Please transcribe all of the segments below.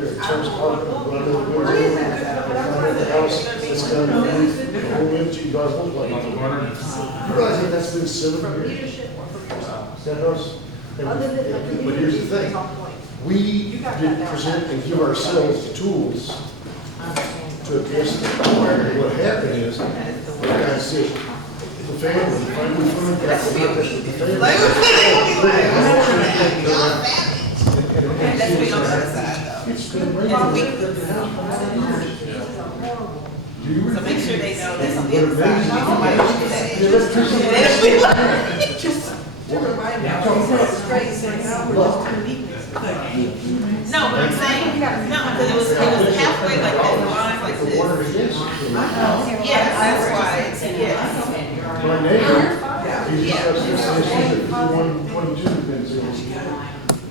there, Terrence Carter, run over the house, it's gonna be the whole energy, you guys look like. You realize that that's been 7 years? That house? But here's the thing, we didn't present and give ourselves the tools to address it. What happened is, like I said, the family, finally found out that the family. Let's be on the other side though. It's gonna bring. So make sure they know that's on the other side. Somebody should do that. Just remind them. No, but I'm saying, no, because it was halfway like this, lines like this. Yes, that's why, it's yes. My neighbor, he's just at 2122 Benzino.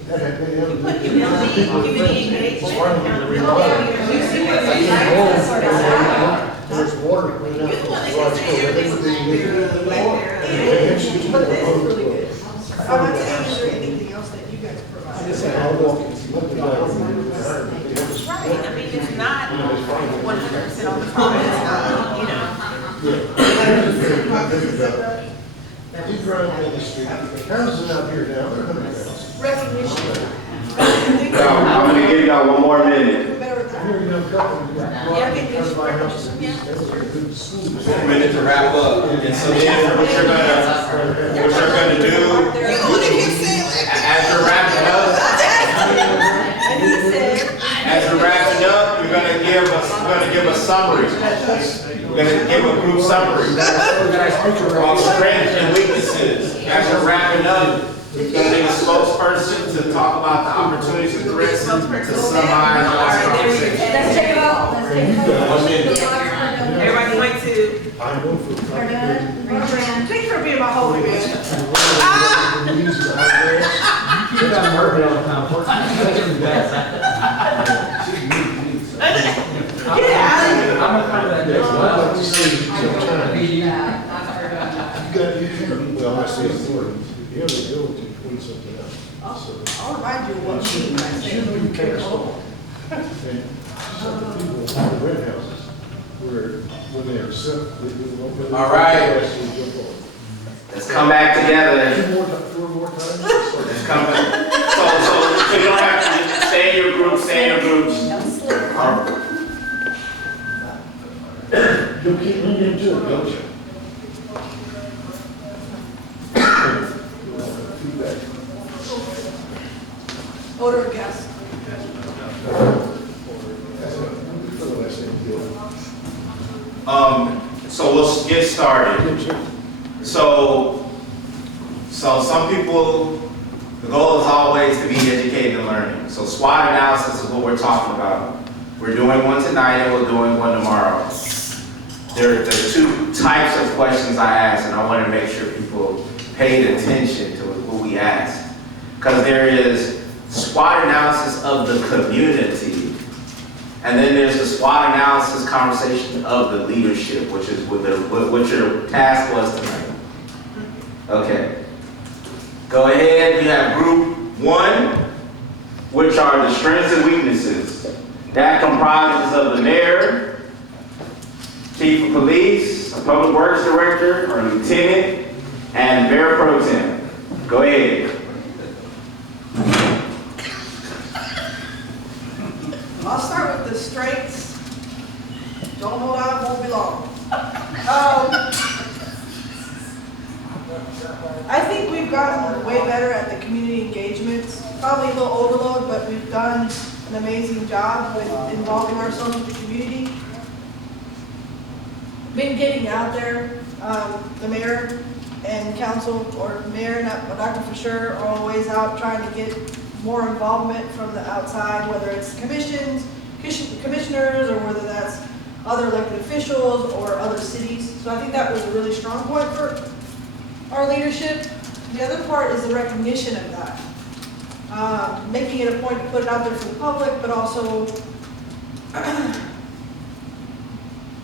That had been. There's water running out. I'm not saying is there anything else that you guys provide? Right, I mean, it's not 100% on the phone, it's not, you know. You drive down the street, houses out here now, they're 100,000. Recognition. I'm gonna give y'all one more minute. Here you have a couple, you got. Yeah, I think we should recognition, yeah. That was a good school. 1 minute to wrap up. And so then what you're gonna do, You want to keep saying like as you're wrapping up, as you're wrapping up, you're gonna give a summary. We're gonna give a group summary of strengths and weaknesses. As you're wrapping up, you're gonna need a spokesperson to talk about the opportunities and threats to summarize this conversation. Let's check it out. Let's check it out. 1 minute. everybody went to, I know for. Thanks for being my homie, man. You got Murphy all the time. Yeah. I'm gonna come to that next I'd level. like to see sometimes, you well, I say authority, you have the ability to point something out. So, I'll remind you of what it she shouldn't be cast off. And some people in the red houses, where, when they are set, they do. All right. Let's come back together. Four more times. Let's come back. So you don't have to stay in your groups, stay in your groups. All right. You'll keep moving into it, don't you? Feedback. Order of guests. So let's get started. So some people, the goal is always to be educated and learning. So SWOT analysis is what we're talking about. We're doing one tonight and we're doing one tomorrow. There are 2 types of questions I ask, and I want to make sure people paid attention to what we ask. Because there is SWOT analysis of the community, and then there's the SWOT analysis conversation of the leadership, which is what your task was tonight. Okay. Go ahead, you have group 1, which are the strengths and weaknesses. That comprises of the mayor, chief of police, a public works director, or lieutenant, and mayor pro tem. Go ahead. I'll start with the strengths. Don't hold out, won't be long. I think we've gotten way better at the community engagements. Probably a little overload, but we've done an amazing job with involving ourselves with the community. Been getting out there, the mayor and council, or mayor, not Dr. for sure, are always out trying to get more involvement from the outside, whether it's commissioners, or whether that's other elected officials or other cities. So I think that was a really strong point for our leadership. The other part is the recognition of that. Making it a point to put it out there for the public, but also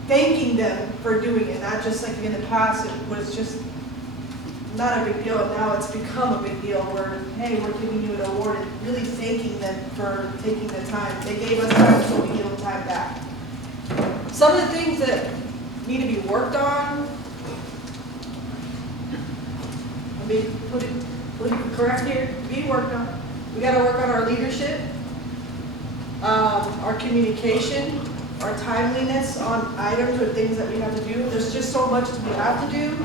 thanking them for doing it, not just like in the past, it was just not a big deal, and now it's become a big deal where, hey, we're giving you an award and really thanking them for taking the time. They gave us time, so we give them time back. Some of the things that need to be worked on, I mean, politically correct here, being worked on. We gotta work on our leadership, our communication, our timeliness on items or things that we have to do. There's just so much that we have to do.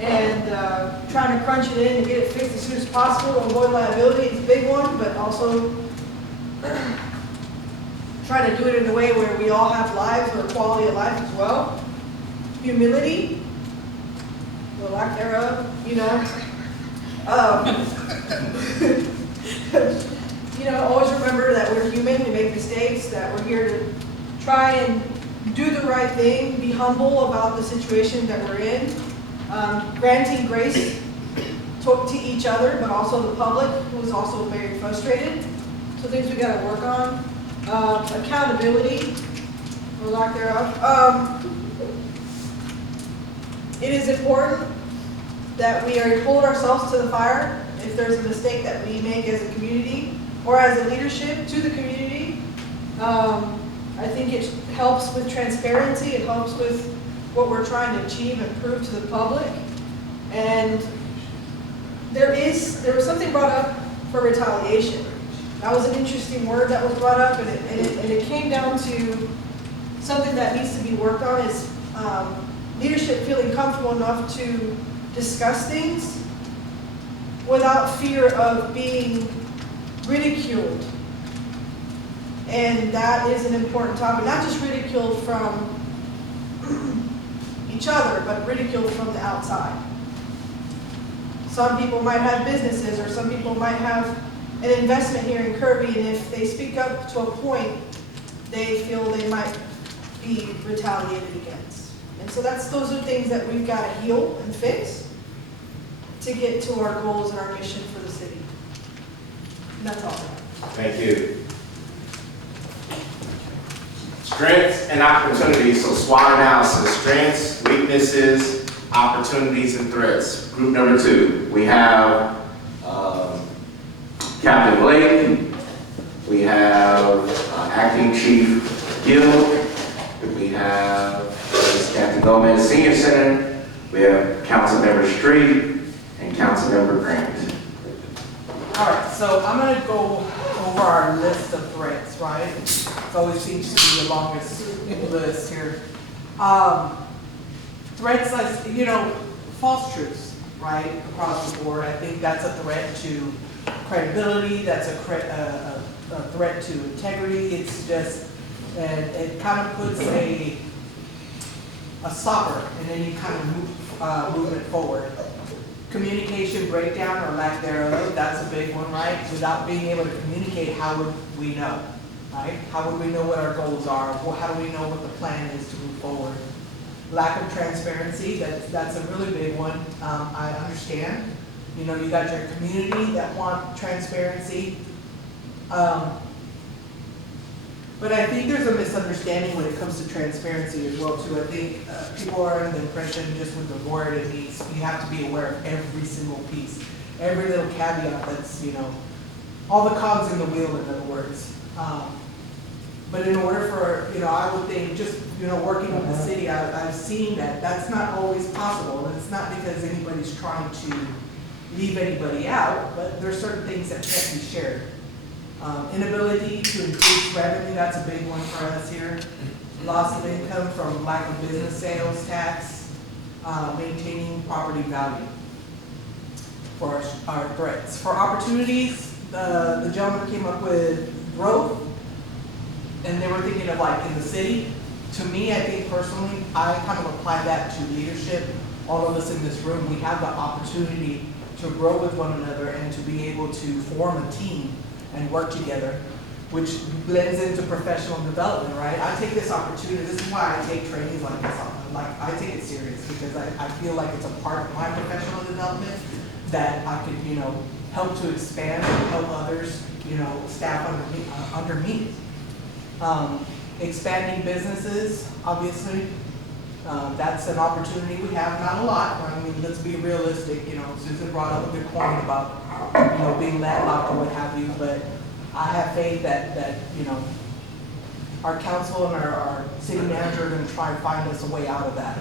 And trying to crunch it in and get it fixed as soon as possible, avoid liability is a big one, but also trying to do it in a way where we all have lives or quality of life as well. Humility, the lack thereof, you know. You know, always remember that we're human, we make mistakes, that we're here to try and do the right thing, be humble about the situation that we're in. Granting grace to each other, but also the public, who is also very frustrated. So things we got to work on. Accountability, or lack thereof. It is important that we hold ourselves to the fire if there's a mistake that we make as a community or as a leadership to the community. I think it helps with transparency. It helps with what we're trying to achieve and prove to the public. And there was something brought up for retaliation. That was an interesting word that was brought up, and it came down to something that needs to be worked on is leadership feeling comfortable enough to discuss things without fear of being ridiculed. And that is an important topic, not just ridiculed from each other, but ridiculed from the outside. Some people might have businesses, or some people might have an investment here in Kirby, and if they speak up to a point, they feel they might be retaliated against. And so those are things that we've got to heal and fix to get to our goals and our mission for the city. And that's all. Thank you. Strengths and opportunities, so SWOT analysis, strengths, weaknesses, opportunities, and threats. Group number 2, we have Captain Blake, we have Acting Chief Gill, we have Captain Gomez, Senior Center, we have Councilmember Street, and Councilmember Grant. All right, so I'm gonna go over our list of threats, right? It always seems to be the longest list here. Threats like, you know, false truths, right, across the board. I think that's a threat to credibility, that's a threat to integrity. It's just, it kind of puts a stopper in any kind of movement forward. Communication breakdown or lack thereof, that's a big one, right? Without being able to communicate, how would we know, right? How would we know what our goals are? How do we know what the plan is to move forward? Lack of transparency, that's a really big one. I understand. You know, you got your community that want transparency. But I think there's a misunderstanding when it comes to transparency as well too. I think people are under the impression just with the word it means you have to be aware of every single piece, every little caveat that's, you know, all the cogs in the wheel, in other words. But in order for, you know, I would think just, you know, working with the city, I've seen that that's not always possible. And it's not because anybody's trying to leave anybody out, but there's certain things that can't be shared. Inability to increase revenue, that's a big one for us here. Loss of income from lack of business sales tax, maintaining property value for our threats. For opportunities, the gentleman came up with growth, and they were thinking of like in the city. To me, I think personally, I kind of apply that to leadership. All of us in this room, we have the opportunity to grow with one another and to be able to form a team and work together, which blends into professional development, right? I take this opportunity, this is why I take trainings like this, like I take it serious because I feel like it's a part of my professional development that I could, you know, help to expand and help others, you know, staff under me. Expanding businesses, obviously. That's an opportunity we have, not a lot. I mean, let's be realistic, you know, Susan brought up a good point about, you know, being landlocked or what have you, but I have faith that, you know, our council and our city manager are gonna try and find us a way out of that.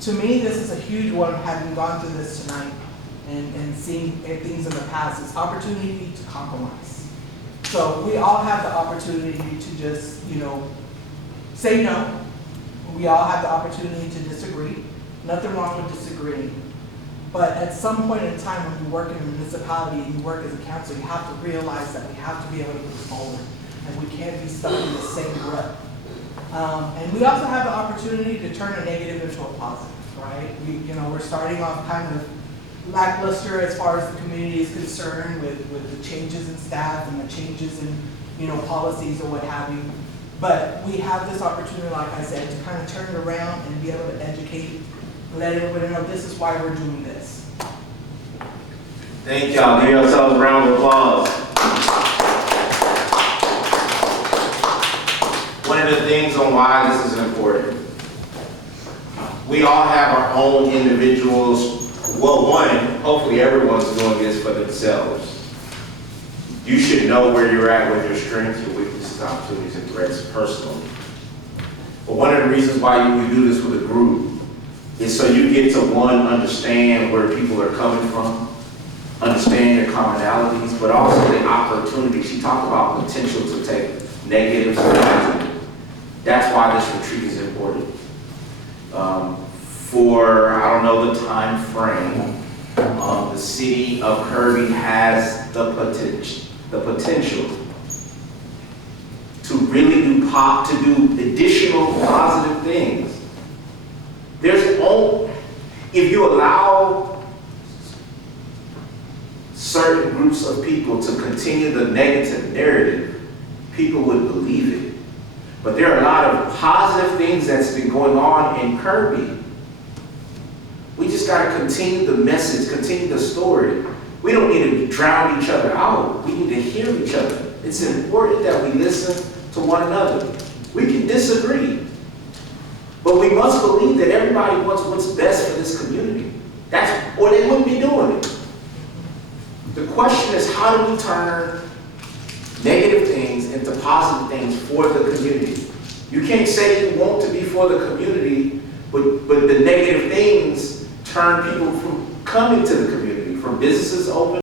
To me, this is a huge one, having gone through this tonight and seeing things in the past, it's opportunity to compromise. So we all have the opportunity to just, you know, say no. We all have the opportunity to disagree. Nothing wrong with disagreeing. But at some point in time, when you work in a municipality and you work as a council, you have to realize that we have to be able to move forward. And we can't be stuck in the same rut. And we also have the opportunity to turn a negative into a positive, right? You know, we're starting off kind of lackluster as far as the community is concerned with the changes in staff and the changes in, you know, policies or what have you. But we have this opportunity, like I said, to kind of turn it around and be able to educate, let everybody know this is why we're doing this. Thank y'all. Give yourselves a round of applause. One of the things on why this is important, we all have our own individuals. Well, one, hopefully everyone's doing this for themselves. You should know where you're at with your strengths, your weaknesses, opportunities, and threats personally. But one of the reasons why we do this with a group is so you get to, one, understand where people are coming from, understand your commonalities, but also the opportunities. She talked about potential to take negatives and positive. That's why this retreat is important. For, I don't know the time frame, the city of Kirby has the potential to really do additional positive things. If you allow certain groups of people to continue the negative narrative, people would believe it. But there are a lot of positive things that's been going on in Kirby. We just got to continue the message, continue the story. We don't need to drown each other out. We need to hear each other. It's important that we listen to one another. We can disagree, but we must believe that everybody wants what's best for this community. Or they wouldn't be doing it. The question is, how do we turn negative things into positive things for the community? You can't say you want to be for the community, but the negative things turn people from coming to the community, from businesses open